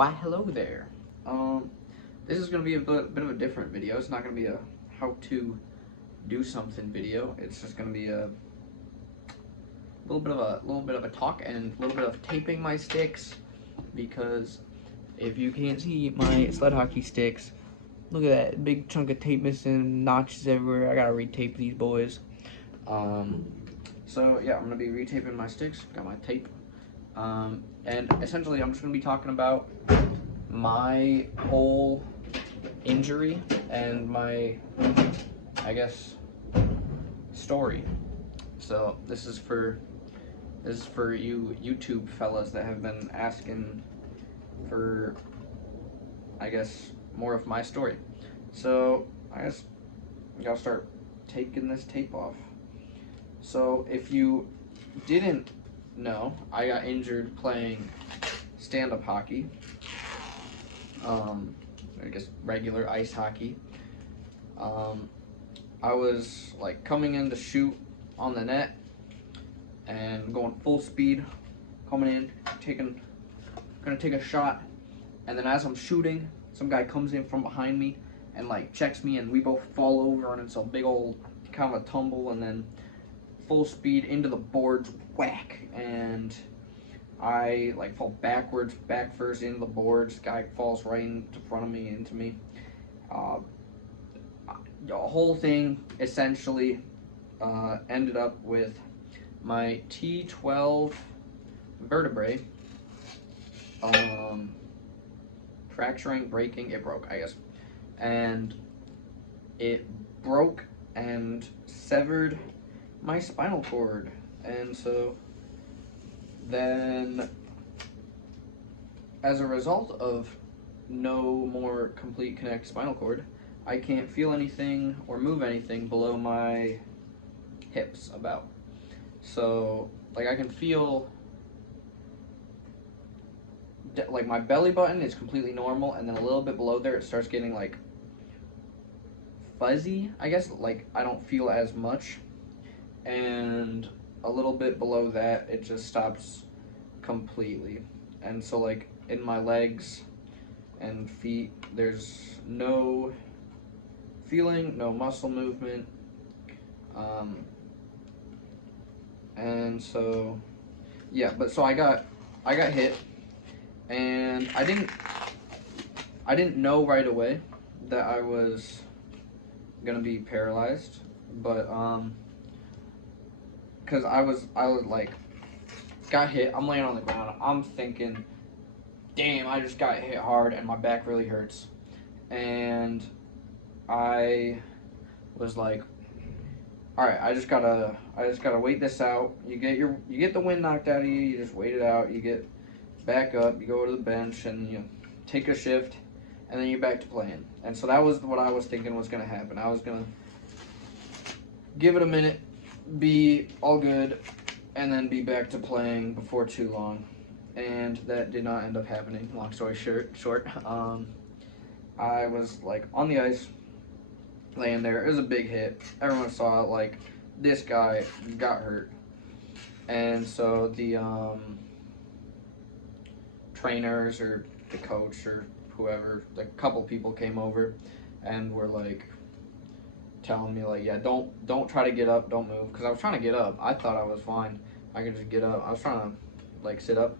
Why hello there. This is gonna be a bit of a different video. It's not gonna be a how to do something video. It's just gonna be a little bit of a talk and a little bit of taping my sticks, because if you can't see my sled hockey sticks, look at that big chunk of tape missing, notches everywhere. I gotta retape these boys. So yeah, I'm gonna be retaping my sticks. Got my tape. And essentially I'm just going to be talking about my whole injury and my, I guess, story. So this is for you YouTube fellas that have been asking for, I guess, more of my story. So I guess I'll start taking this tape off. So if you didn't know, I got injured playing stand-up hockey. I guess regular ice hockey. I was like coming in to shoot on the net and going full speed, coming in, gonna take a shot, and then as I'm shooting, some guy comes in from behind me and like checks me, and we both fall over, and it's a big old kind of a tumble, and then full speed into the boards, whack, and I like fall backwards, back first into the boards. Guy falls right in front of me, into me. The whole thing essentially ended up with my T12 vertebrae fracturing, breaking. It broke, I guess, and it broke and severed my spinal cord. And so then, as a result of no more complete connect spinal cord, I can't feel anything or move anything below my hips about. So like I can feel like my belly button is completely normal, and then a little bit below there it starts getting like fuzzy, I guess, like I don't feel as much, and a little bit below that it just stops completely. And so like in my legs and feet there's no feeling, no muscle movement, and so yeah, but so I got hit, and I didn't know right away that I was gonna be paralyzed, but because I was like got hit, I'm laying on the ground, I'm thinking, damn, I just got hit hard and my back really hurts. And I was like, all right, I just gotta wait this out. You get the wind knocked out of you, you just wait it out, you get back up, you go to the bench, and you take a shift, and then you're back to playing. And so that was what I was thinking was gonna happen. I was gonna give it a minute, be all good, and then be back to playing before too long. And that did not end up happening. Long story short, I was like on the ice, laying there. It was a big hit. Everyone saw it. Like, this guy got hurt, and so the trainers or the coach or whoever, a couple people came over and were like telling me like, yeah, don't try to get up, don't move, because I was trying to get up. I thought I was fine, I could just get up. I was trying to like sit up,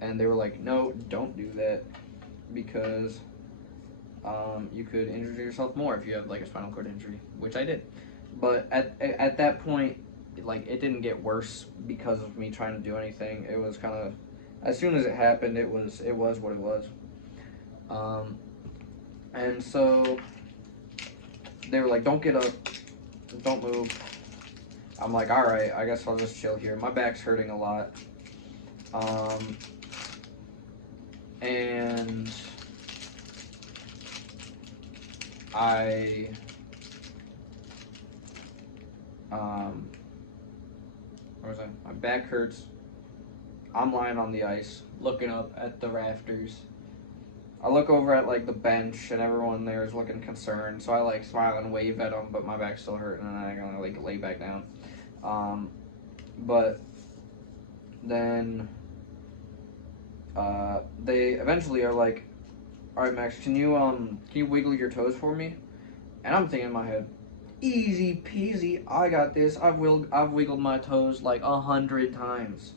and they were like, no, don't do that, because you could injure yourself more if you have like a spinal cord injury, which I did. But at that point, like, it didn't get worse because of me trying to do anything. It was kind of, as soon as it happened, it was what it was. And so they were like, don't get up, don't move. I'm like, all right, I guess I'll just chill here. My back's hurting a lot. And I where was I? My back hurts. I'm lying on the ice, looking up at the rafters. I look over at like the bench, and everyone there is looking concerned. So I like smile and wave at them, but my back's still hurting, and I gotta like lay back down. But then they eventually are like, all right, Max, can you wiggle your toes for me? And I'm thinking in my head, easy peasy, I got this. I've wiggled my toes like 100 times.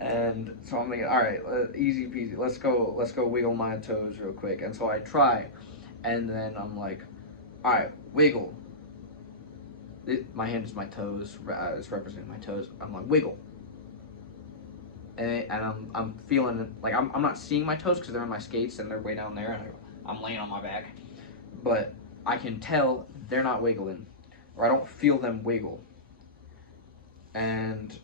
And so I'm thinking, all right, easy peasy. Let's go wiggle my toes real quick. And so I try, and then I'm like, all right, wiggle. My hand is my toes. It's representing my toes. I'm like, wiggle. And I'm feeling it. Like, I'm not seeing my toes because they're in my skates and they're way down there, and I'm laying on my back. But I can tell they're not wiggling, or I don't feel them wiggle. And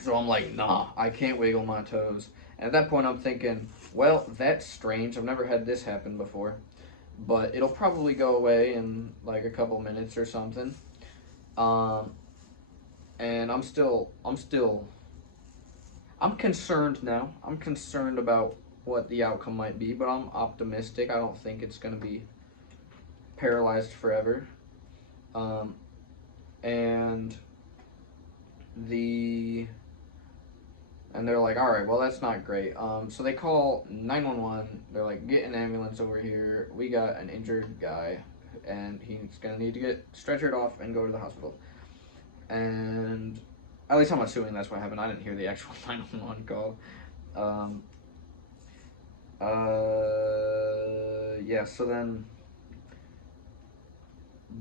so I'm like, nah, I can't wiggle my toes. And at that point, I'm thinking, well, that's strange. I've never had this happen before, but it'll probably go away in like a couple minutes or something. Um, and I'm concerned now. I'm concerned about what the outcome might be, but I'm optimistic. I don't think it's going to be paralyzed forever. Um, and the and they're like, all right, well, that's not great. So they call 911. They're like, get an ambulance over here. We got an injured guy, and he's gonna need to get stretchered off and go to the hospital. And at least I'm assuming that's what happened. I didn't hear the actual 911 call. Um, yeah. So then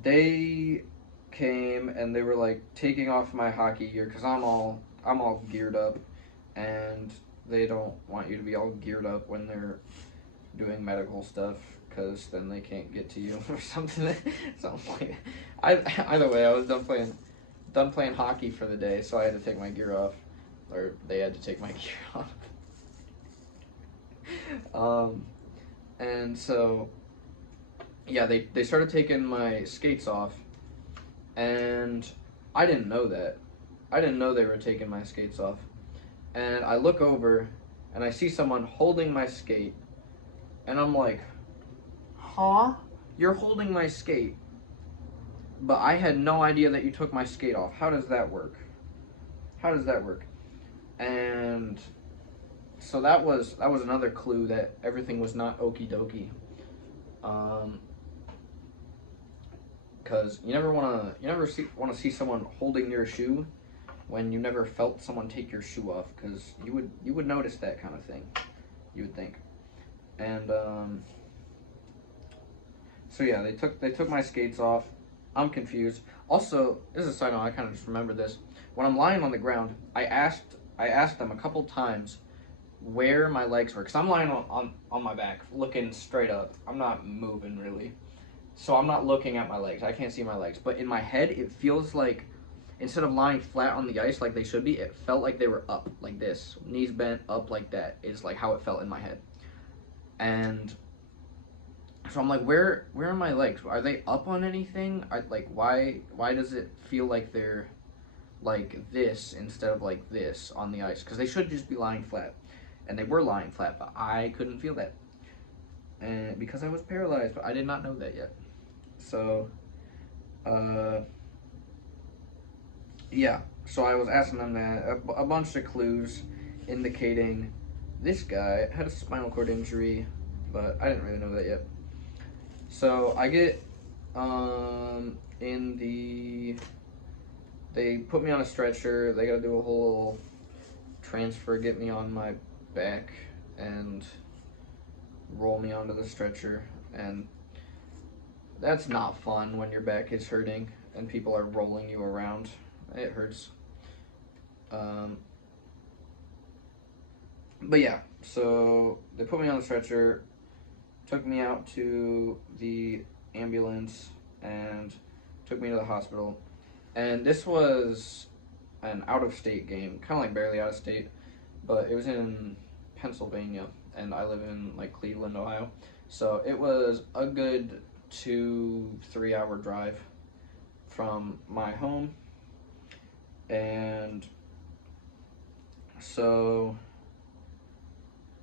they came and they were like taking off my hockey gear because I'm all geared up, and they don't want you to be all geared up when they're doing medical stuff because then they can't get to you or something. So like, either way, I was done playing hockey for the day, so I had to take my gear off, or they had to take my gear off. um, and so yeah, they started taking my skates off, and I didn't know that. I didn't know they were taking my skates off. And I look over and I see someone holding my skate, and I'm like, huh? You're holding my skate, but I had no idea that you took my skate off. How does that work? How does that work? And so that was another clue that everything was not okie dokie. Because you never want to see someone holding your shoe when you never felt someone take your shoe off, because you would notice that kind of thing, you would think. And so yeah, they took my skates off. I'm confused. Also, this is a side note, I kind of just remember this. When I'm lying on the ground, I asked them a couple times where my legs were, because I'm lying on my back looking straight up. I'm not moving really, so I'm not looking at my legs. I can't see my legs, but in my head it feels like instead of lying flat on the ice like they should be, it felt like they were up like this, knees bent up like that is like how it felt in my head. And so I'm like, where are my legs? Are they up on anything? Like, why does it feel like they're like this instead of like this on the ice? Because they should just be lying flat, and they were lying flat, but I couldn't feel that, and because I was paralyzed, but I did not know that yet. So, uh, yeah. So I was asking them that a bunch of clues indicating this guy had a spinal cord injury, but I didn't really know that yet. So I get in the they put me on a stretcher. They got to do a whole transfer, get me on my back, and roll me onto the stretcher. And that's not fun when your back is hurting and people are rolling you around. It hurts. Um, but yeah, so they put me on the stretcher, took me out to the ambulance, and took me to the hospital. And this was an out of state game, kind of like barely out of state, but it was in Pennsylvania, and I live in like Cleveland, Ohio. So it was a good 2-3 hour drive from my home. And so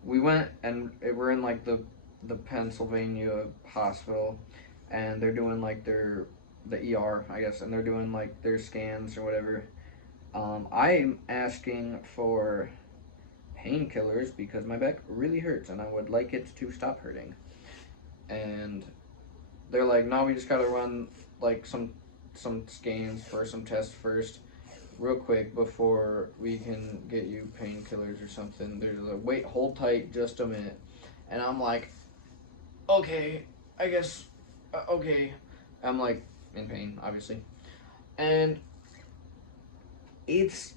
we went, and we're in like the Pennsylvania hospital, and they're doing like the ER, I guess, and they're doing like their scans or whatever. I'm asking for painkillers because my back really hurts and I would like it to stop hurting. And they're like, no, we just gotta run like some scans for some tests first, real quick, before we can get you painkillers or something. There's a wait, hold tight, just a minute. And I'm like, okay, I guess, okay. I'm like in pain, obviously. And it's,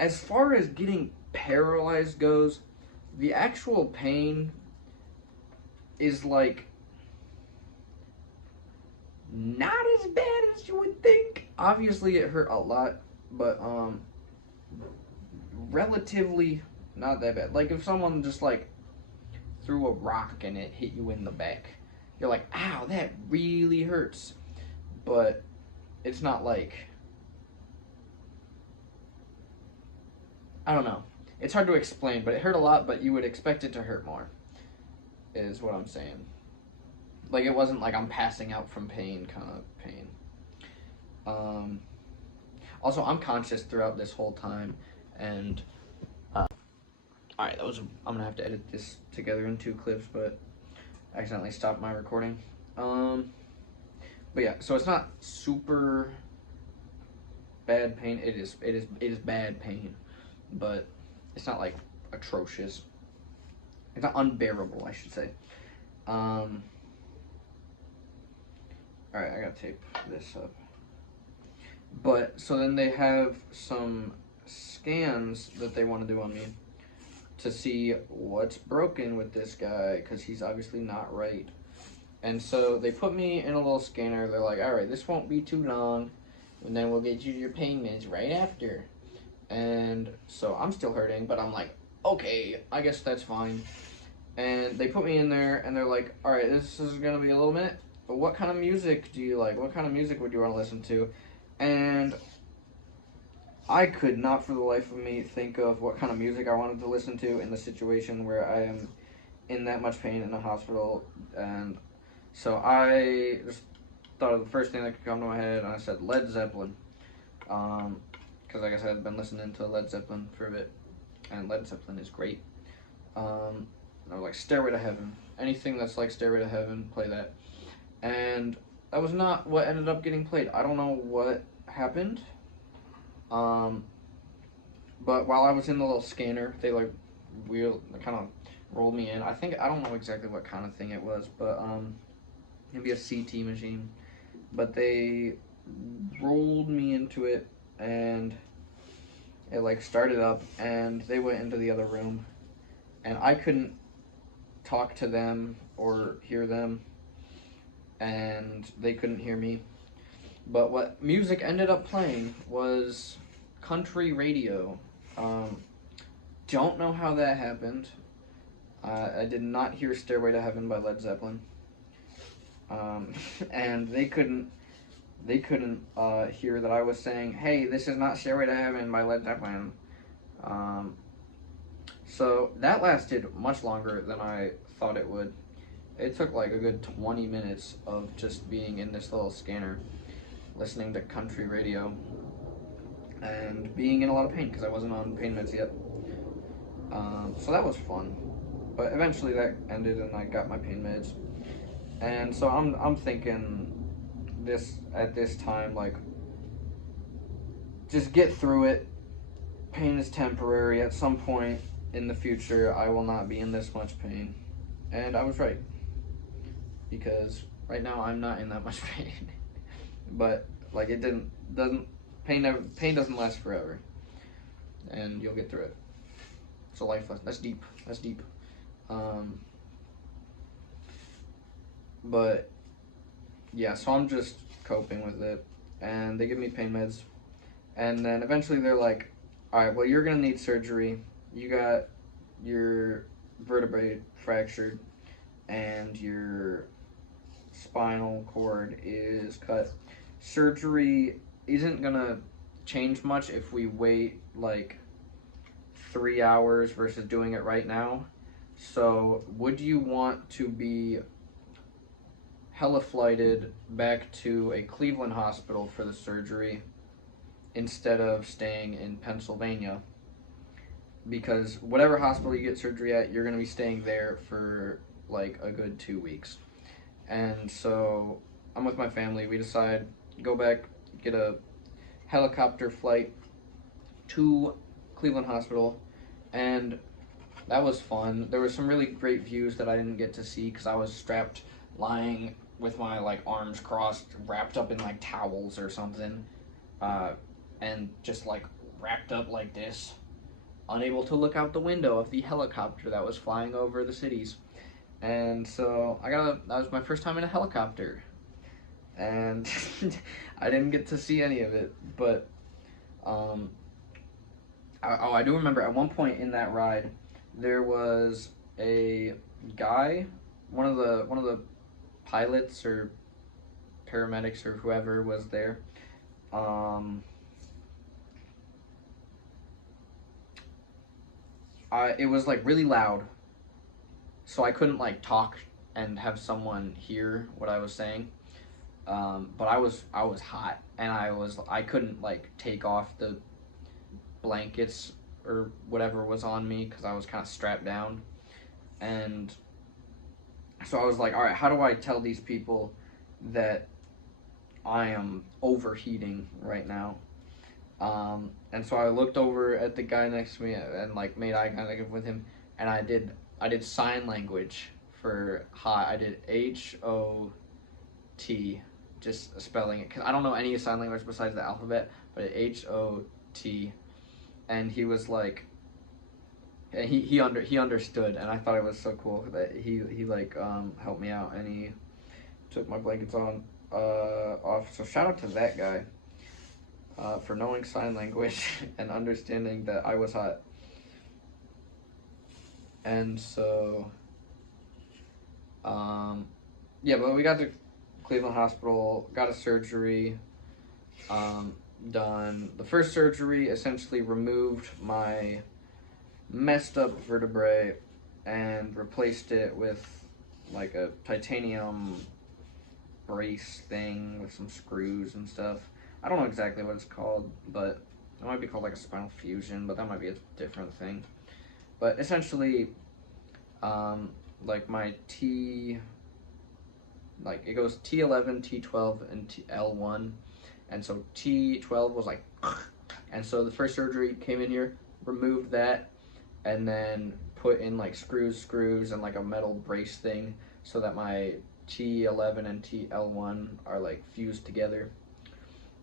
as far as getting paralyzed goes, the actual pain is like not as bad as you would think. Obviously, it hurt a lot, but relatively not that bad. Like if someone just like threw a rock and it hit you in the back, you're like, ow, that really hurts. But it's not like, I don't know. It's hard to explain, but it hurt a lot, but you would expect it to hurt more, is what I'm saying. Like it wasn't like I'm passing out from pain kind of pain. Also, I'm conscious throughout this whole time, and all right, I'm gonna have to edit this together in 2 clips, but I accidentally stopped my recording. But yeah, so it's not super bad pain. It is bad pain, but it's not like atrocious. It's not unbearable, I should say. All right, I gotta tape this up. But so then they have some scans that they want to do on me to see what's broken with this guy, because he's obviously not right. And so they put me in a little scanner. They're like, all right, this won't be too long, and then we'll get you your pain meds right after. And so I'm still hurting, but I'm like, okay, I guess that's fine. And they put me in there, and they're like, all right, this is going to be a little minute, but what kind of music do you like? What kind of music would you want to listen to? And I could not for the life of me think of what kind of music I wanted to listen to in the situation where I am in that much pain in a hospital. And so I just thought of the first thing that could come to my head, and I said Led Zeppelin. Because like I said, I've been listening to Led Zeppelin for a bit, and Led Zeppelin is great. I was like, Stairway to Heaven. Anything that's like Stairway to Heaven, play that. And that was not what ended up getting played. I don't know what happened. But while I was in the little scanner, they like kind of rolled me in. I don't know exactly what kind of thing it was, but maybe a CT machine. But they rolled me into it, and it like started up, and they went into the other room, and I couldn't talk to them or hear them, and they couldn't hear me. But what music ended up playing was country radio. Don't know how that happened. I did not hear Stairway to Heaven by Led Zeppelin. And they couldn't hear that I was saying, hey, this is not Stairway to Heaven by Led Zeppelin. So that lasted much longer than I thought it would. It took like a good 20 minutes of just being in this little scanner, listening to country radio, and being in a lot of pain because I wasn't on pain meds yet. So that was fun. But eventually that ended and I got my pain meds. And so I'm thinking at this time, like, just get through it. Pain is temporary. At some point in the future, I will not be in this much pain. And I was right. Because right now I'm not in that much pain. But like pain doesn't last forever. And you'll get through it. It's a life lesson. That's deep. But yeah, so I'm just coping with it, and they give me pain meds, and then eventually they're like, all right, well, you're gonna need surgery. You got your vertebrae fractured, and your spinal cord is cut. Surgery isn't gonna change much if we wait like 3 hours versus doing it right now. So would you want to be hella flighted back to a Cleveland hospital for the surgery instead of staying in Pennsylvania? because whatever hospital you get surgery at, you're gonna be staying there for like a good 2 weeks. And so I'm with my family. We decide go back, get a helicopter flight to Cleveland Hospital, and that was fun. There were some really great views that I didn't get to see because I was strapped, lying with my like arms crossed, wrapped up in like towels or something, uh, and just like wrapped up like this, unable to look out the window of the helicopter that was flying over the cities. And so that was my first time in a helicopter, and I didn't get to see any of it, but um, I do remember at one point in that ride, there was a guy, one of the pilots or paramedics or whoever was there. Um, it was like really loud, so I couldn't like talk and have someone hear what I was saying. But I was hot, and I couldn't like take off the blankets or whatever was on me because I was kind of strapped down. And so I was like, all right, how do I tell these people that I am overheating right now? And so I looked over at the guy next to me and like made eye contact with him, and I did sign language for hot. I did HOT, just spelling it because I don't know any sign language besides the alphabet, but HOT, and he was like, he understood, and I thought it was so cool that he like helped me out, and he took my blankets on off. So shout out to that guy for knowing sign language and understanding that I was hot. And so yeah, but we got to Cleveland Hospital, got a surgery done. The first surgery essentially removed my messed up vertebrae and replaced it with like a titanium brace thing with some screws and stuff. I don't know exactly what it's called, but it might be called like a spinal fusion, but that might be a different thing. But essentially, like my like it goes T11, T12, and L1, and so T12 was like, and so the first surgery came in here, removed that, and then put in like screws, and like a metal brace thing so that my T11 and TL1 are like fused together,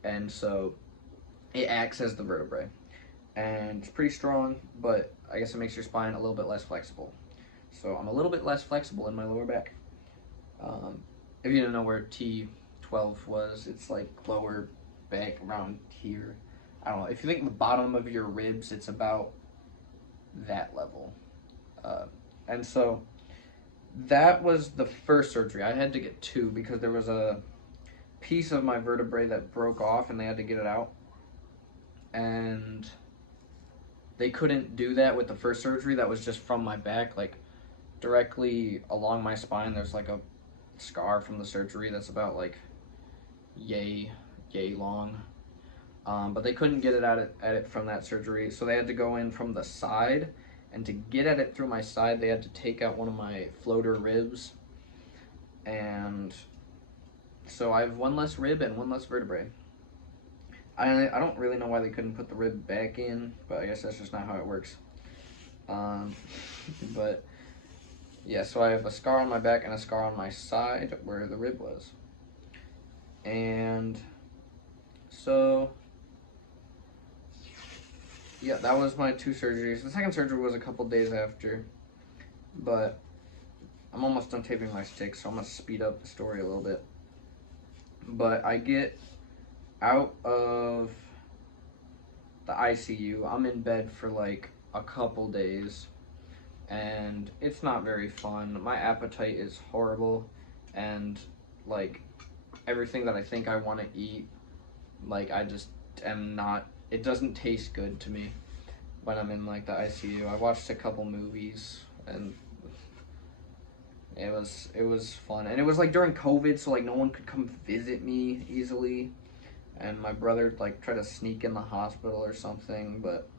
and so it acts as the vertebrae, and it's pretty strong, but I guess it makes your spine a little bit less flexible. So I'm a little bit less flexible in my lower back. If you didn't know where T12 was, it's like lower back around here. I don't know. If you think the bottom of your ribs, it's about that level. And so that was the first surgery. I had to get two because there was a piece of my vertebrae that broke off and they had to get it out. And they couldn't do that with the first surgery. That was just from my back, like directly along my spine. There's like a scar from the surgery that's about like yay long. But they couldn't get it at it from that surgery, so they had to go in from the side. And to get at it through my side, they had to take out one of my floater ribs. And so I have one less rib and one less vertebrae. I don't really know why they couldn't put the rib back in, but I guess that's just not how it works. But yeah, so I have a scar on my back and a scar on my side where the rib was. And so yeah, that was my two surgeries. The second surgery was a couple days after, but I'm almost done taping my stick, so I'm gonna speed up the story a little bit. But I get out of the ICU. I'm in bed for like a couple days, and it's not very fun. My appetite is horrible, and like everything that I think I want to eat, like I just am not. It doesn't taste good to me when I'm in like the ICU. I watched a couple movies and it was fun. And it was like during COVID, so like no one could come visit me easily. And my brother like tried to sneak in the hospital or something, but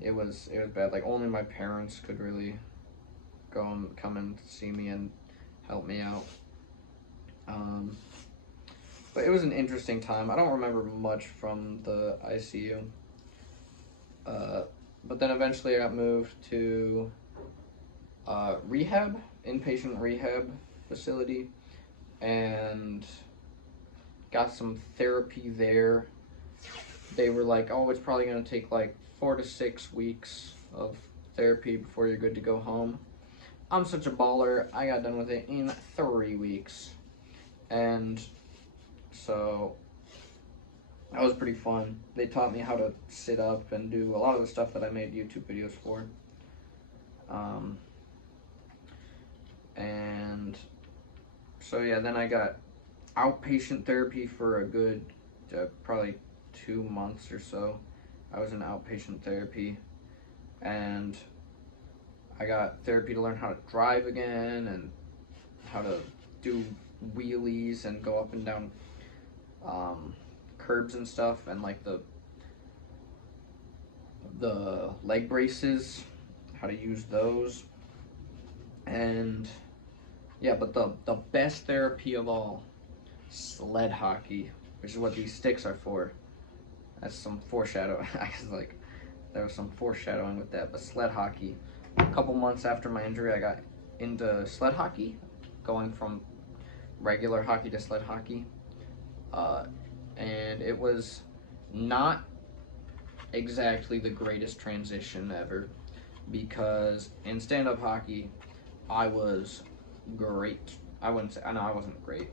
it was bad. Like only my parents could really come and see me and help me out. But it was an interesting time. I don't remember much from the ICU. But then eventually I got moved to rehab, inpatient rehab facility, and got some therapy there. They were like, oh, it's probably going to take like 4 to 6 weeks of therapy before you're good to go home. I'm such a baller. I got done with it in 3 weeks. And so that was pretty fun. They taught me how to sit up and do a lot of the stuff that I made YouTube videos for. And so yeah, then I got outpatient therapy for a good probably 2 months or so. I was in outpatient therapy, and I got therapy to learn how to drive again and how to do wheelies and go up and down curbs and stuff, and like the leg braces, how to use those. And yeah, but the best therapy of all, sled hockey, which is what these sticks are for. That's some foreshadowing. I was like, there was some foreshadowing with that. But sled hockey, a couple months after my injury, I got into sled hockey, going from regular hockey to sled hockey. And it was not exactly the greatest transition ever, because in stand-up hockey, I was great. I wouldn't say, I know I wasn't great,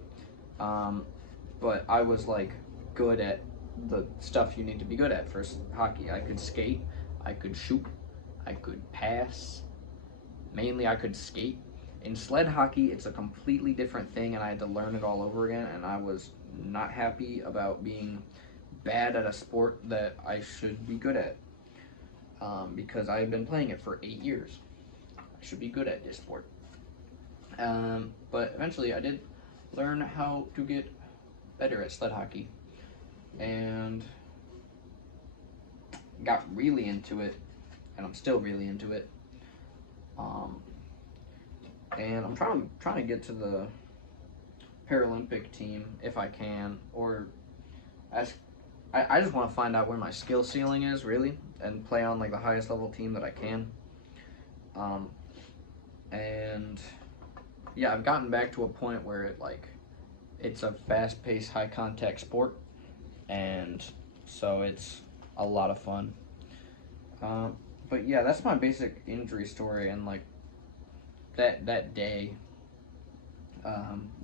but I was like good at the stuff you need to be good at for hockey. I could skate, I could shoot, I could pass. Mainly I could skate. In sled hockey, it's a completely different thing, and I had to learn it all over again, and I was not happy about being bad at a sport that I should be good at, because I had been playing it for 8 years. I should be good at this sport. But eventually I did learn how to get better at sled hockey, and got really into it, and I'm still really into it. And I'm trying to get to the Paralympic team if I can, or I just want to find out where my skill ceiling is really, and play on like the highest level team that I can. And yeah, I've gotten back to a point where it's a fast-paced, high-contact sport, and so it's a lot of fun. But yeah, that's my basic injury story, and like that day,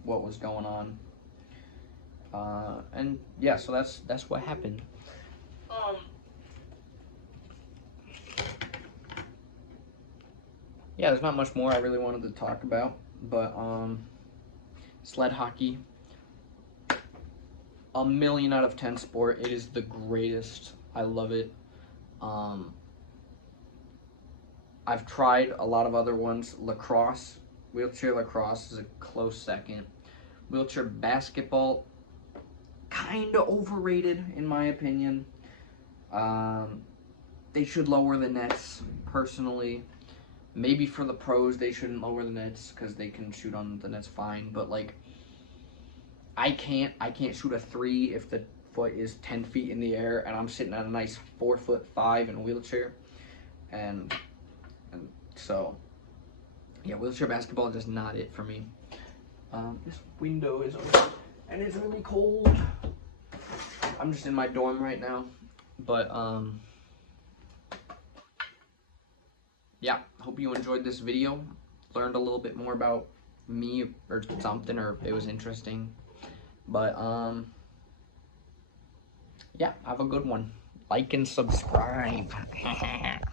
what was going on. And yeah, so that's what happened. Yeah, there's not much more I really wanted to talk about, but sled hockey, a million out of 10 sport. It is the greatest. I love it. I've tried a lot of other ones. Lacrosse, wheelchair lacrosse is a close second. Wheelchair basketball, kind of overrated in my opinion. They should lower the nets, personally. Maybe for the pros they shouldn't lower the nets because they can shoot on the nets fine, but like I can't shoot a 3 if the foot is 10 feet in the air and I'm sitting at a nice 4'5" in a wheelchair. And so yeah, wheelchair basketball is just not it for me. This window is open and it's really cold. I'm just in my dorm right now, but yeah, hope you enjoyed this video, learned a little bit more about me or something, or it was interesting. But yeah, have a good one. Like and subscribe.